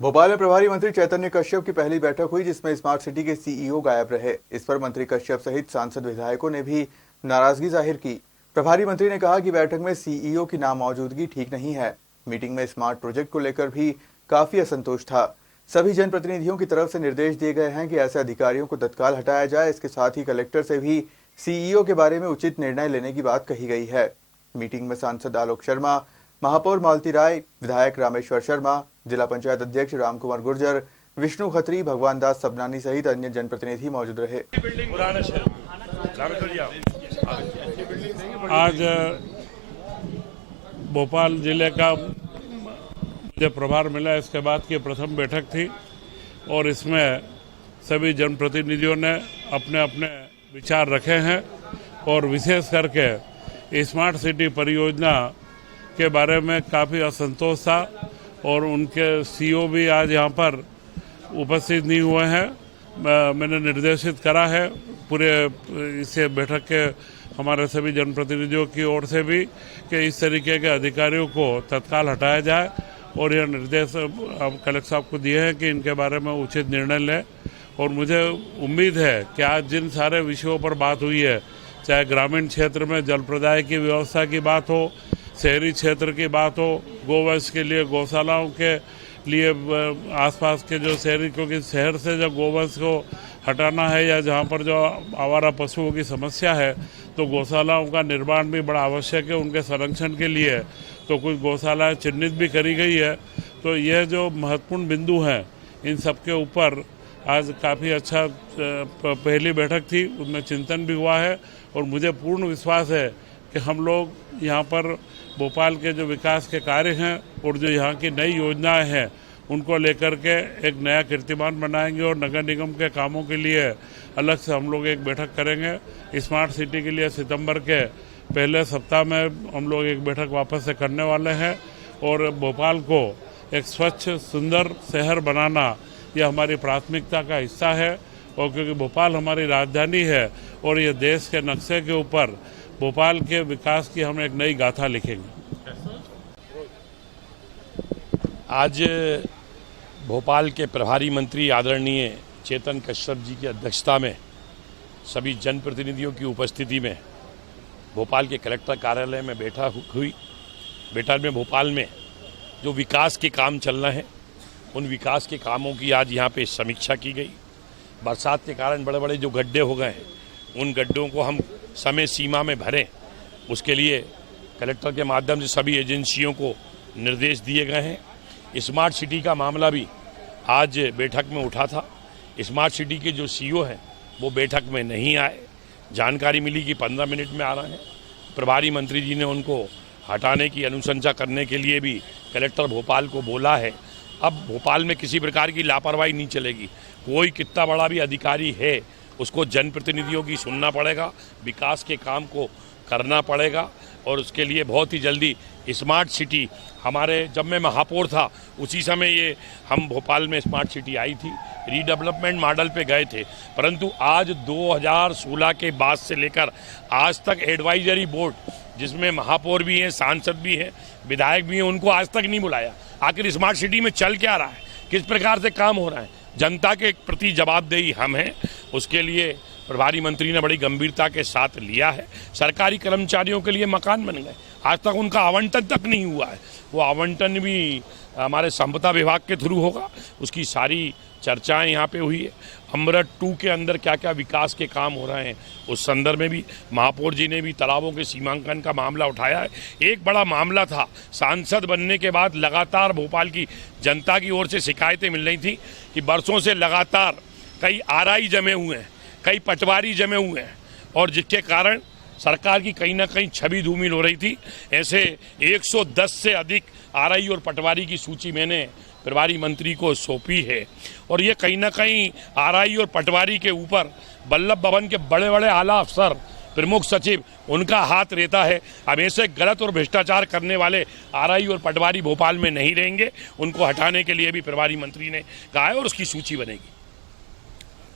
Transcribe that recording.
भोपाल में प्रभारी मंत्री चैतन्य कश्यप की पहली बैठक हुई, जिसमें स्मार्ट सिटी के सीईओ गायब रहे। इस पर मंत्री कश्यप सहित सांसद विधायकों ने भी नाराजगी जाहिर की। प्रभारी मंत्री ने कहा कि बैठक में सीईओ की नामौजूदगी ठीक नहीं है। मीटिंग में स्मार्ट प्रोजेक्ट को लेकर भी काफी असंतोष था। सभी जनप्रतिनिधियों की तरफ से निर्देश दिए गए हैं कि ऐसे अधिकारियों को तत्काल हटाया जाए। इसके साथ ही कलेक्टर से भी सीईओ के बारे में उचित निर्णय लेने की बात कही गई है। मीटिंग में सांसद आलोक शर्मा, महापौर मालती राय, विधायक रामेश्वर शर्मा, जिला पंचायत अध्यक्ष रामकुमार गुर्जर, विष्णु खत्री, भगवान दास सबनानी सहित अन्य जनप्रतिनिधि मौजूद रहे। आज भोपाल जिले का मुझे प्रभार मिला, इसके बाद की प्रथम बैठक थी और इसमें सभी जनप्रतिनिधियों ने अपने अपने विचार रखे हैं और विशेष करके स्मार्ट सिटी परियोजना के बारे में काफ़ी असंतोष था और उनके सीईओ भी आज यहाँ पर उपस्थित नहीं हुए हैं। मैंने निर्देशित करा है पूरे इसे बैठक के हमारे सभी जनप्रतिनिधियों की ओर से भी कि इस तरीके के अधिकारियों को तत्काल हटाया जाए और यह निर्देश कलेक्टर साहब को दिए हैं कि इनके बारे में उचित निर्णय लें। और मुझे उम्मीद है कि आज जिन सारे विषयों पर बात हुई है, चाहे ग्रामीण क्षेत्र में जल प्रदाय की व्यवस्था की बात हो, शहरी क्षेत्र की बात हो, गोवंश के लिए गौशालाओं के लिए आसपास के जो शहरी, क्योंकि शहर से जो गोवंश को हटाना है या जहाँ पर जो आवारा पशुओं की समस्या है, तो गौशालाओं का निर्माण भी बड़ा आवश्यक है उनके संरक्षण के लिए। तो कुछ गौशालाएं चिन्हित भी करी गई है। तो यह जो महत्वपूर्ण बिंदु हैं, इन सब के ऊपर आज काफ़ी अच्छा पहली बैठक थी, उसमें चिंतन भी हुआ है और मुझे पूर्ण विश्वास है कि हम लोग यहाँ पर भोपाल के जो विकास के कार्य हैं और जो यहाँ की नई योजनाएं हैं, उनको लेकर के एक नया कीर्तिमान बनाएंगे और नगर निगम के कामों के लिए अलग से हम लोग एक बैठक करेंगे। स्मार्ट सिटी के लिए सितंबर के पहले सप्ताह में हम लोग एक बैठक वापस से करने वाले हैं और भोपाल को एक स्वच्छ सुंदर शहर बनाना यह हमारी प्राथमिकता का हिस्सा है। और क्योंकि भोपाल हमारी राजधानी है और ये देश के नक्शे के ऊपर भोपाल के विकास की हम एक नई गाथा लिखेंगे। आज भोपाल के प्रभारी मंत्री आदरणीय चेतन कश्यप जी की अध्यक्षता में सभी जनप्रतिनिधियों की उपस्थिति में भोपाल के कलेक्टर कार्यालय में बैठक हुई। बैठक में भोपाल में जो विकास के काम चल रहे हैं, उन विकास के कामों की आज यहाँ पे समीक्षा की गई। बरसात के कारण बड़े बड़े जो गड्ढे हो गए हैं, उन गड्ढों को हम समय सीमा में भरें, उसके लिए कलेक्टर के माध्यम से सभी एजेंसियों को निर्देश दिए गए हैं। स्मार्ट सिटी का मामला भी आज बैठक में उठा था। स्मार्ट सिटी के जो सीईओ हैं वो बैठक में नहीं आए। जानकारी मिली कि 15 मिनट में आ रहे हैं। प्रभारी मंत्री जी ने उनको हटाने की अनुशंसा करने के लिए भी कलेक्टर भोपाल को बोला है। अब भोपाल में किसी प्रकार की लापरवाही नहीं चलेगी। कोई कितना बड़ा भी अधिकारी है, उसको जनप्रतिनिधियों की सुनना पड़ेगा, विकास के काम को करना पड़ेगा और उसके लिए बहुत ही जल्दी स्मार्ट सिटी हमारे, जब मैं महापौर था उसी समय ये हम भोपाल में स्मार्ट सिटी आई थी, रीडेवलपमेंट मॉडल पे गए थे, परंतु आज 2016 के बाद से लेकर आज तक एडवाइजरी बोर्ड जिसमें महापौर भी हैं, सांसद भी हैं, विधायक भी हैं, उनको आज तक नहीं बुलाया। आखिर स्मार्ट सिटी में चल क्या रहा है, किस प्रकार से काम हो रहा है, जनता के प्रति जवाबदेही हम हैं। उसके लिए प्रभारी मंत्री ने बड़ी गंभीरता के साथ लिया है। सरकारी कर्मचारियों के लिए मकान बन गए, आज तक उनका आवंटन तक नहीं हुआ है। वो आवंटन भी हमारे संपदा विभाग के थ्रू होगा। उसकी सारी चर्चाएं यहाँ पे हुई है। अमृत 2 के अंदर क्या क्या विकास के काम हो रहे हैं, उस संदर्भ में भी महापौर जी ने भी तालाबों के सीमांकन का मामला उठाया है। एक बड़ा मामला था, सांसद बनने के बाद लगातार भोपाल की जनता की ओर से शिकायतें मिल रही थी कि बरसों से लगातार कई आरआई जमे हुए हैं, कई पटवारी जमे हुए हैं और जिसके कारण सरकार की कहीं ना कहीं छवि धूमिल हो रही थी। ऐसे 110 से अधिक आरआई और पटवारी की सूची मैंने प्रभारी मंत्री को सौंपी है और ये कहीं ना कहीं आरआई और पटवारी के ऊपर वल्लभ भवन के बड़े बड़े आला अफसर, प्रमुख सचिव, उनका हाथ रहता है। अब ऐसे गलत और भ्रष्टाचार करने वाले आरआई और पटवारी भोपाल में नहीं रहेंगे। उनको हटाने के लिए भी प्रभारी मंत्री ने कहा है और उसकी सूची बनेगी।